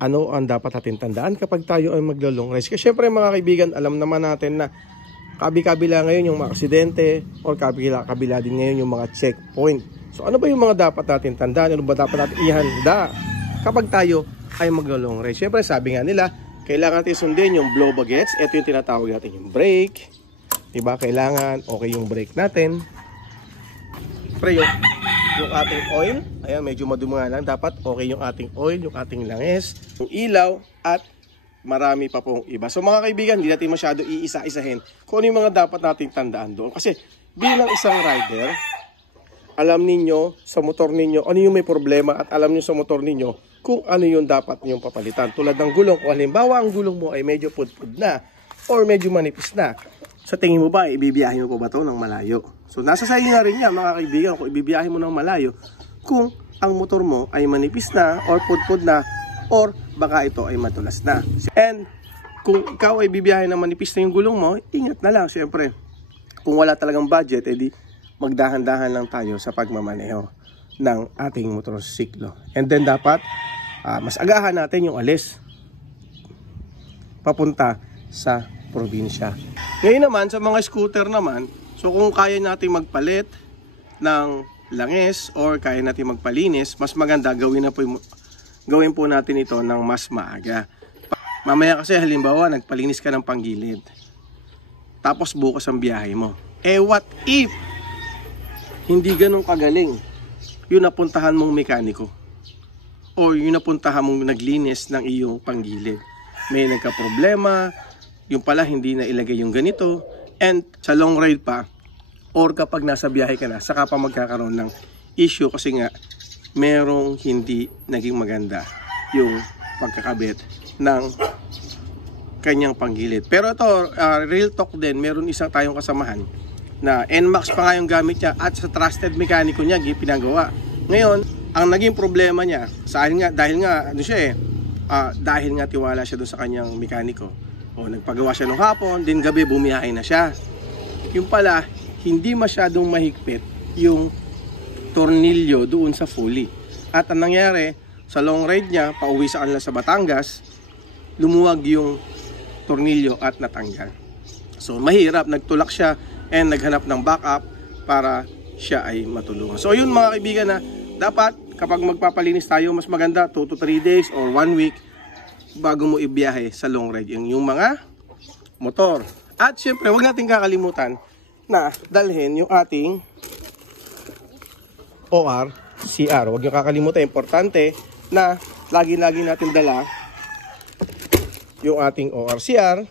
ano ang dapat natin tandaan kapag tayo ay maglo-long race. Kasi syempre mga kaibigan, alam naman natin na kabila ngayon yung mga aksidente or kabila din ngayon yung mga checkpoint. So ano ba yung mga dapat natin tandaan? Ano ba dapat natin ihanda kapag tayo ay maglo-long race? Syempre sabi nga nila, kailangan natin sundin yung blow bagets. Ito yung tinatawag natin yung brake. Diba? Kailangan okay yung brake natin. Pre, yung ating oil, ayan, medyo maduma lang. Dapat okay yung ating oil, yung ating langis, yung ilaw, at marami pa pong iba. So mga kaibigan, hindi natin masyado iisa-isahin kung ano yung mga dapat nating tandaan doon. Kasi bilang isang rider, alam ninyo sa motor ninyo ano yung may problema at alam niyo sa motor ninyo kung ano yung dapat ninyong papalitan. Tulad ng gulong, kung halimbawa ang gulong mo ay medyo pudpud na or medyo manipis na, sa tingin mo ba, ibibiyahe mo pa ba ito ng malayo? So nasa sayo na rin yan mga kaibigan kung ibibiyahe mo ng malayo kung ang motor mo ay manipis na or pudpud na or baka ito ay matulas na. And kung ikaw ay bibiyahe na manipis na yung gulong mo, ingat na lang syempre. Kung wala talagang budget, edi magdahan-dahan lang tayo sa pagmamaneho ng ating motorsiklo. And then dapat mas agahan natin yung alis papunta sa probinsya. Ngayon naman sa mga scooter naman, so kung kaya natin magpalit ng langis or kaya natin magpalinis, mas maganda gawin po natin ito ng mas maaga. Mamaya kasi halimbawa nagpalinis ka ng panggilid, tapos bukas ang biyahe mo. What if hindi ganun kagaling yung napuntahan mong mekaniko o yung napuntahan mong naglinis ng iyong panggilid? May nagka-problema, yung pala hindi na ilagay yung ganito, and sa long ride pa or kapag nasa biyahe ka na, saka pa magkakaroon ng issue kasi nga merong hindi naging maganda yung pagkakabit ng kanyang panggilid. Pero ito, real talk din, meron isang tayong kasamahan na NMAX pa nga yung gamit niya at sa trusted mekaniko niya pinagawa. Ngayon, ang naging problema niya, dahil nga tiwala siya doon sa kanyang mekaniko. O nagpagawa siya nung hapon, din gabi bumiyahe na siya. Yung pala, hindi masyadong mahigpit yung tornilyo doon sa fully. At ang nangyari, sa long ride niya, pauwi sa kanila sa Batangas, lumuwag yung tornilyo at natanggal. So mahirap, nagtulak siya and naghanap ng backup para siya ay matulungan. So yun mga kaibigan, na dapat kapag magpapalinis tayo, mas maganda 2 to 3 days or 1 week bago mo ibiyahe sa long ride yung mga motor. At syempre, huwag natin kakalimutan na dalhin yung ating ORCR. Huwag nyo kakalimutan, importante na lagi-lagi natin dala yung ating ORCR,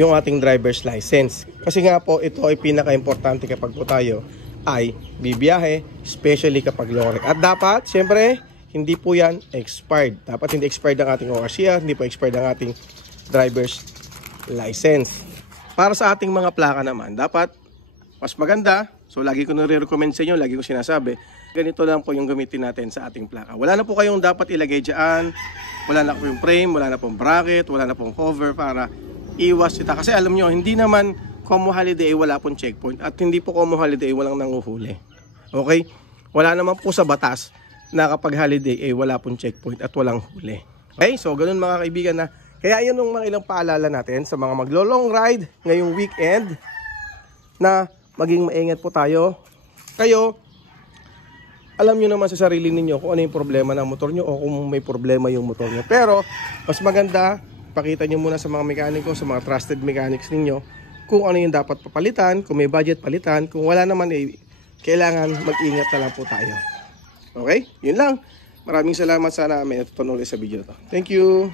yung ating driver's license. Kasi nga po, ito ay pinaka-importante kapag po tayo ay bibiyahe, especially kapag long ride. At dapat, syempre, hindi po yan expired. Dapat hindi expired ang ating ORCR, hindi po expired ang ating driver's license. Para sa ating mga plaka naman, dapat mas maganda. So lagi ko nare-recommend sa inyo, lagi ko sinasabi, ganito lang po yung gamitin natin sa ating plaka. Wala na po kayong dapat ilagay dyan, wala na po yung frame, wala na pong bracket, wala na pong cover para iwas ita. Kasi alam nyo, hindi naman Como Holiday wala pong checkpoint at hindi po Como Holiday walang nanguhuli. Okay? Wala naman po sa batas na kapag holiday wala pong checkpoint at walang huli. Okay? So ganun mga kaibigan na. Kaya yun yung mga ilang paalala natin sa mga maglo-long ride ngayong weekend na maging maingat po tayo. Kayo, alam nyo naman sa sarili ninyo kung ano yung problema ng motor nyo o kung may problema yung motor nyo. Pero mas maganda, pakita nyo muna sa mga mekaniko, sa mga trusted mechanics ninyo kung ano yung dapat papalitan, kung may budget palitan, kung wala naman kailangan mag-ingat na lang po tayo. Okay? Yun lang. Maraming salamat, sana may natutunan ulit sa video to. Thank you!